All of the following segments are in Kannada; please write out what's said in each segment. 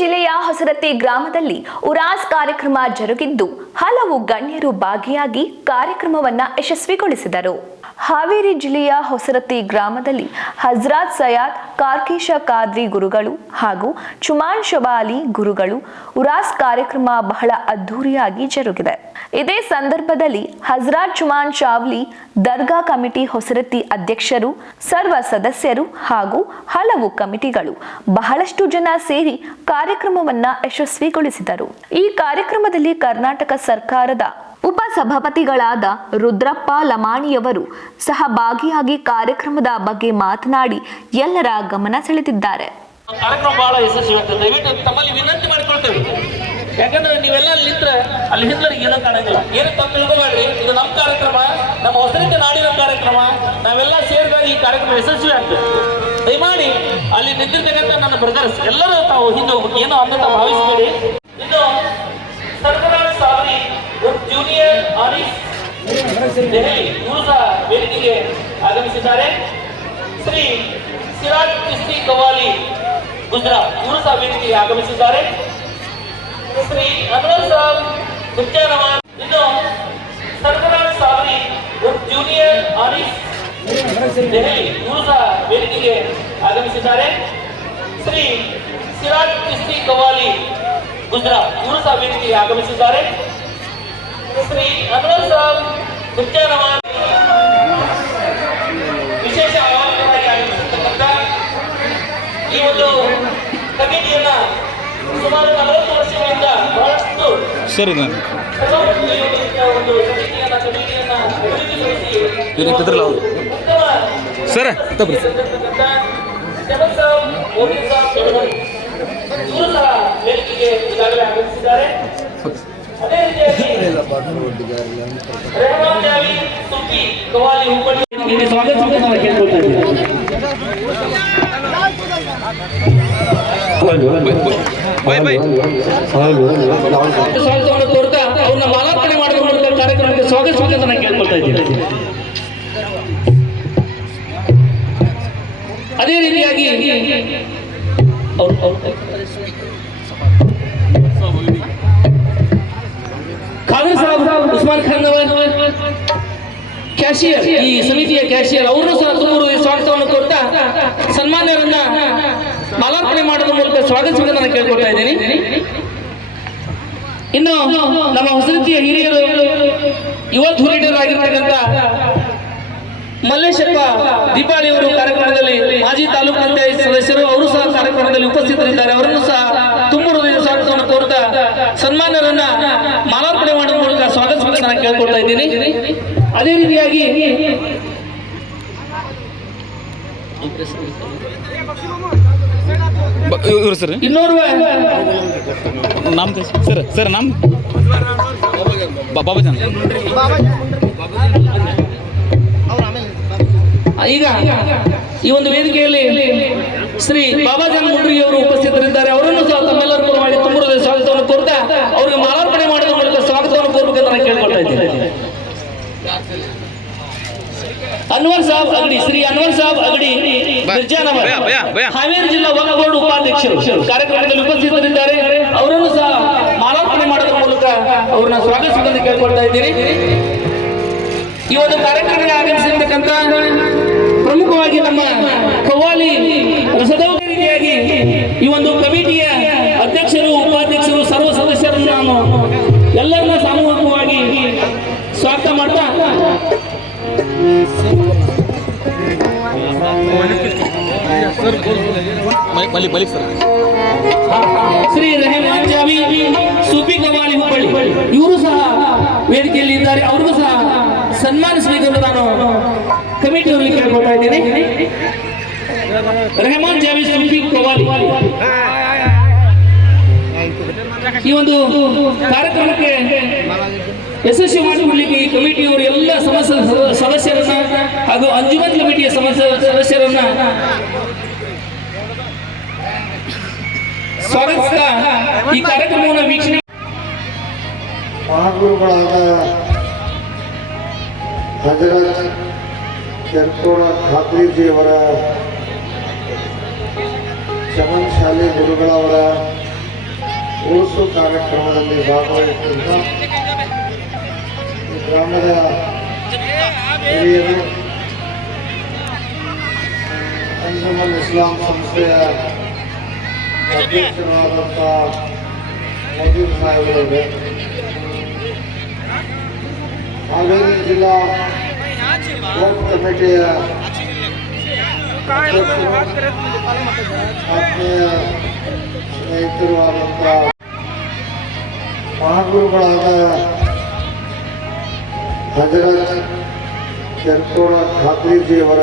ಜಿಲ್ಲೆಯ ಹೊಸರತ್ತಿ ಗ್ರಾಮದಲ್ಲಿ ಉರಾಸ್ ಕಾರ್ಯಕ್ರಮ ಜರುಗಿದ್ದು ಹಲವು ಗಣ್ಯರು ಭಾಗಿಯಾಗಿ ಕಾರ್ಯಕ್ರಮವನ್ನು ಯಶಸ್ವಿಗೊಳಿಸಿದರು. ಹಾವೇರಿ ಜಿಲ್ಲೆಯ ಹೊಸರತ್ತಿ ಗ್ರಾಮದಲ್ಲಿ ಹಜರತ್ ಸೈಯದ್ ಕಾರ್ಕೇಶ ಖಾದ್ರಿ ಗುರುಗಳು ಹಾಗೂ ಚುಮಾನ್ ಶಬಾಲಿ ಗುರುಗಳು ಉರಾಸ್ ಕಾರ್ಯಕ್ರಮ ಬಹಳ ಅದ್ದೂರಿಯಾಗಿ ಜರುಗಿದೆ. ಇದೇ ಸಂದರ್ಭದಲ್ಲಿ ಹಜರತ್ ಚುಮಾನ್ ಶಾವ್ಲಿ ದರ್ಗಾ ಕಮಿಟಿ ಹೊಸರತ್ತಿ ಅಧ್ಯಕ್ಷರು, ಸರ್ವ ಸದಸ್ಯರು ಹಾಗೂ ಹಲವು ಕಮಿಟಿಗಳು ಬಹಳಷ್ಟು ಜನ ಸೇರಿ ಕಾರ್ಯಕ್ರಮವನ್ನ ಯಶಸ್ವಿಗೊಳಿಸಿದರು. ಈ ಕಾರ್ಯಕ್ರಮದಲ್ಲಿ ಕರ್ನಾಟಕ ಸರ್ಕಾರದ ಉಪಸಭಾಪತಿಗಳಾದ ರುದ್ರಪ್ಪ ಲಮಾಣಿಯವರು ಸಹಭಾಗಿಯಾಗಿ ಕಾರ್ಯಕ್ರಮದ ಬಗ್ಗೆ ಮಾತನಾಡಿ ಎಲ್ಲರ ಗಮನ ಸೆಳೆದಿದ್ದಾರೆ. ಕಾರ್ಯಕ್ರಮ ಬಹಳ ಯಶಸ್ವಿಯಾಗ್ತದೆ. ದಯವಿಟ್ಟು ತಮ್ಮಲ್ಲಿ ವಿನಂತಿ ಮಾಡಿಕೊಳ್ತೇವೆ, ಯಾಕಂದ್ರೆ ನೀವೆಲ್ಲ ನಿಂತ್ರೆ ಅಲ್ಲಿ ಹಿಂದರಿಗೆ ಏನೋ ಕಾಣಂಗಿಲ್ಲ. ಏನಕ್ಕೆ ಅಂತ ತಿಳ್ಕೊಬೇಡ್ರಿ, ಇದು ನಮ್ಮ ಕಾರ್ಯಕ್ರಮ, ನಮ್ಮ ಹೊಸರತ್ತಿ ನಾಡಿನ ಕಾರ್ಯಕ್ರಮ. ನಾವೆಲ್ಲ ಸೇರಿದಾಗ ಈ ಕಾರ್ಯಕ್ರಮ ಯಶಸ್ವಿ ಆಗ್ತದೆ. ದಯಮಾಡಿ ಅಲ್ಲಿ ನಿಂತಿರ್ತಕ್ಕಂಥ ನನ್ನ ಬ್ರದರ್ಸ್ ಎಲ್ಲರೂ ತಾವು ಹಿಂದೆ ಏನೋ ಅಂತ ಭಾವಿಸಬೇಡಿ. ಇನ್ನು ಸರ್ವರಾಜ್ ಸಾವರಿ ಜೂನಿಯರ್ ಆರಿಫ್ ದೆಹಲಿ ಇವರು ಸಹ ವೇದಿಕೆಗೆ ಆಗಮಿಸಿದ್ದಾರೆ. ಶ್ರೀ ಸಿರಾಜ್ ಕಿಸ್ತಿ ಕವಾಲಿ ಗುಜರಾತ್ ಇವರು ಸಹ ವೇದಿಕೆಗೆ ಆಗಮಿಸಿದ್ದಾರೆ. ಶ್ರೀ ಅನ್ವರ್ ಸಾಬ್ ಗುಜ್ಜಾನವಾದ್, ಇನ್ನು ಸರ್ವರಾಜ್ ಸಾವರಿ ಜೂನಿಯರ್ ಆರಿಫ್ ದೆಹಲಿ ಇವರು ಸಹ ವೇದಿಕೆಗೆ ಆಗಮಿಸಿದ್ದಾರೆ. ಶ್ರೀ ಸಿರಾಜ್ ಕಿಸ್ತಿ ಕವಾಲಿ ಗುಜರಾತ್ ಇವರು ಸಹ ವೇದಿಕೆಗೆ ಆಗಮಿಸಿದ್ದಾರೆ. ಶ್ರೀ ಅನ್ವರ್ ಸಾಬ್ ಗುಜ್ಜಾನವಾದ್ ವಿಶೇಷ ಆಹ್ವಾನಿತರಾಗಿ ಆಗಮಿಸಿರ್ತಕ್ಕಂಥ ಈ ಒಂದು ಕಮಿಟಿಯನ್ನ ಸುಮಾರು 40 ವರ್ಷಗಳಿಂದ ಬಹಳಷ್ಟು ವೇದಿಕೆಗೆ ಈಗಾಗಲೇ ಆಗಮಿಸಿದ್ದಾರೆ. ಅದೇ ರೀತಿಯಾಗಿ ರೆಹಮಾನ್ ಜಾವಿ ಸುಬ್ಬಿ ಕವಾಲಿ ಹುಬ್ಬಳ್ಳಿ ಸ್ವಾಗತ ಕೇಳ್ಕೊಳ್ತಾ ಇದ್ದೀನಿ. ಸ್ವಾಗತವನ್ನು ಕೋರ್ತಾ ಅವ್ರನ್ನ ಮಾಲಾರ್ಪಣೆ ಮಾಡುವ ಮೂಲಕ ಕಾರ್ಯಕ್ರಮಕ್ಕೆ ಸ್ವಾಗತ ನಾನು ಕೇಳ್ಕೊಳ್ತಾ ಇದ್ದೀನಿ. ಅದೇ ರೀತಿಯಾಗಿ ಖಾದರ್ ಸಾಹೇಬ್ ಉಸ್ಮಾನ್ ಖಾನ್ ಕ್ಯಾಶಿಯರ್, ಈ ಸಮಿತಿಯ ಕ್ಯಾಶಿಯರ್, ಅವರು ಸಹ ತುಂಬು ಸ್ವಾಗತವನ್ನು ಕೋರ್ತಾ ಸನ್ಮಾನ್ಯರನ್ನ ಮಾಲಾರ್ಪಣೆ ಮಾಡುವ ಮೂಲಕ ಸ್ವಾಗತಿಸಲು ನಾನು ಕೇಳ್ಕೊಳ್ತಾ ಇದ್ದೀನಿ. ಇನ್ನು ನಮ್ಮ ಹೊಸರತ್ತಿಯ ಹಿರಿಯರು, ಯುವ ಧುರೀಣರಾಗಿರ್ತಕ್ಕಂಥ ಮಲ್ಲೇಶಪ್ಪ ದೀಪಾವಳಿ ಅವರು ಕಾರ್ಯಕ್ರಮದಲ್ಲಿ ಮಾಜಿ ತಾಲೂಕು ಪಂಚಾಯತ್ ಸದಸ್ಯರು, ಅವರು ಸಹ ಕಾರ್ಯಕ್ರಮದಲ್ಲಿ ಉಪಸ್ಥಿತರಿದ್ದಾರೆ. ಅವರನ್ನು ಸಹ ತುಂಬ ಹೃದಯದ ಸ್ವಾಗತವನ್ನು ಕೋರ್ತಾ ಸನ್ಮಾನ್ಯರನ್ನ ಮಾಲಾರ್ಪಣೆ ಮಾಡುವ ಮೂಲಕ ಸ್ವಾಗತಿಸಲು ನಾನು ಕೇಳ್ಕೊಳ್ತಾ ಇದ್ದೀನಿ. ಅದೇ ರೀತಿಯಾಗಿ ಇನ್ನೋರ್ವ ಈಗ ಈ ಒಂದು ವೇದಿಕೆಯಲ್ಲಿ ಶ್ರೀ ಬಾಬಾಜಾನ್ ಮುಂಡ್ರಿ ಅವರು ಉಪಸ್ಥಿತರಿದ್ದಾರೆ. ಅವರನ್ನು ಸಹ ತಮ್ಮೆಲ್ಲರೂ ಮಾಡಿ ತುಂಬ ಹೃದಯದ ಸ್ವಾಗತವನ್ನು ಕೋರ್ತಾ ಅವರಿಗೆ ಮಾಲಾರ್ಪಣೆ ಮಾಡುವ ಮೂಲಕ ಸ್ವಾಗತವನ್ನು ಕೋರ್ಬೇಕಂತ ನಾನು ಕೇಳ್ಕೊಳ್ತಾ ಇದ್ದೀನಿ. ಅನ್ವರ್ ಸಾಬ್ ಅಗಡಿ, ಶ್ರೀ ಅನ್ವರ್ ಸಾಬ್ ಅಗಡಿ ಮಿರ್ಜಾನವರ್, ಹಾವೇರಿ ಜಿಲ್ಲಾ ವಕ್ಫ್ ಬೋರ್ಡ್ ಉಪಾಧ್ಯಕ್ಷರು ಕಾರ್ಯಕ್ರಮದಲ್ಲಿ ಉಪಸ್ಥಿತರಿದ್ದಾರೆ. ಅವರನ್ನು ಸಹ ಮಾಲಾರ್ಪಣೆ ಮಾಡುವ ಮೂಲಕ ಅವ್ರನ್ನ ಸ್ವಾಗತಿಸುವಂತೆ ಕೇಳ್ಕೊಳ್ತಾ ಇದ್ದೀನಿ. ಈ ಒಂದು ಕಾರ್ಯಕ್ರಮಕ್ಕೆ ಆಗಮಿಸಿರ್ತಕ್ಕಂಥ ಪ್ರಮುಖವಾಗಿ ನಮ್ಮ ಕವ್ವಾಲಿ ರಸದೌಕರಿಯಾಗಿ ಈ ಒಂದು ಕಮಿಟಿಯ ಅಧ್ಯಕ್ಷರು, ಉಪಾಧ್ಯಕ್ಷರು, ಸರ್ವ ಸದಸ್ಯರನ್ನು ನಾನು ಎಲ್ಲರನ್ನ ಸಾಮೂಹಿಕವಾಗಿ ಸ್ವಾಗತ ಮಾಡ್ತಾ ಶ್ರೀ ರೆಹಮಾನ್ ಜಾವಿ ಸೂಫಿ ಕವಾಲಿ ಹುಬ್ಬಳ್ಳಿ ಇವರು ಸಹ ವೇದಿಕೆಯಲ್ಲಿ ಇದ್ದಾರೆ. ಅವ್ರಿಗೂ ಸಹ ಸನ್ಮಾನಿಸಬೇಕೆಂದು ನಾನು ಕಮಿಟಿಯವರಿಗೆ ಕೇಳ್ಕೊಳ್ತಾ ಇದ್ದೇನೆ. ರೆಹಮಾನ್ ಜಾವಿ ಸೂಫಿ ಕವಾಲಿ ಈ ಒಂದು ಕಾರ್ಯಕ್ರಮಕ್ಕೆ ಯಶಸ್ವಿ ಮಾಡಿಕೊಳ್ಳಲಿಕ್ಕೆ ಈ ಕಮಿಟಿಯವರು ಎಲ್ಲ ಸದಸ್ಯರನ್ನ ಹಾಗೂ ಅಂಜುಮನ್ ಕಮಿಟಿಯ ಸದಸ್ಯರನ್ನ ಸ್ವಾಗತಿಸ್ತಾ ಈ ಕಾರ್ಯಕ್ರಮವನ್ನು ವೀಕ್ಷಣೆ ಮಹಾಗುರುಗಳಾದ ಹಜರತ್ ಕೆರ್ಕೋಣ ಖಾದ್ರಿಜಿಯವರ ಚಮನ್ ಶಾಲೆ ಗುರುಗಳವರ ಉರುಸು ಕಾರ್ಯಕ್ರಮದಲ್ಲಿ ಭಾಗವಹಿಸಿದ ಈ ಗ್ರಾಮದ ಹಿರಿಯರು, ಅಂಜುಮನ್ ಇಸ್ಲಾಂ ಸಂಸ್ಥೆಯ ಅಧ್ಯಕ್ಷರಾದಂಥ ಮಜೀದ್ ಸಾಹೇಬರಿಗೆ, ಹಾವೇರಿ ಜಿಲ್ಲಾ ವಕ್ಫ್ ಕಮಿಟಿಯ ಆತ್ಮೀಯ ಸ್ನೇಹಿತರು ಆದಂಥ ಮಹಾಗುರುಗಳಾದ ಹಜರತ್ ಕೆರ್ಕೋಳ ಖಾದ್ರಿಜಿಯವರ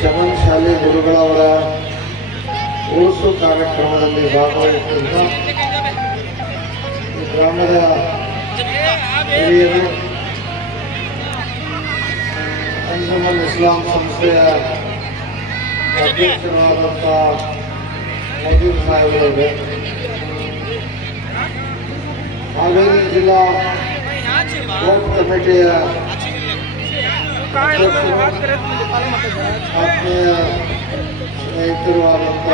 ಚಮನ್ ಶಾಲೆ ಗುರುಗಳವರ ಉರುಸು ಕಾರ್ಯಕ್ರಮದಲ್ಲಿ ಭಾಗವಹಿಸಿದ ಈ ಗ್ರಾಮದ ಹಿರಿಯರು, ಅಂಜುಮನ್ ಇಸ್ಲಾಂ ಸಂಸ್ಥೆಯ ಅಧ್ಯಕ್ಷರಾದಂಥ ಮಜೀದ್ ಸಾಹೇಬರಿಗೆ, ಹಾವೇರಿ ಜಿಲ್ಲಾ ವಕ್ಫ್ ಕಮಿಟಿಯ ಆತ್ಮೀಯ ಸ್ನೇಹಿತರು ಆದಂಥ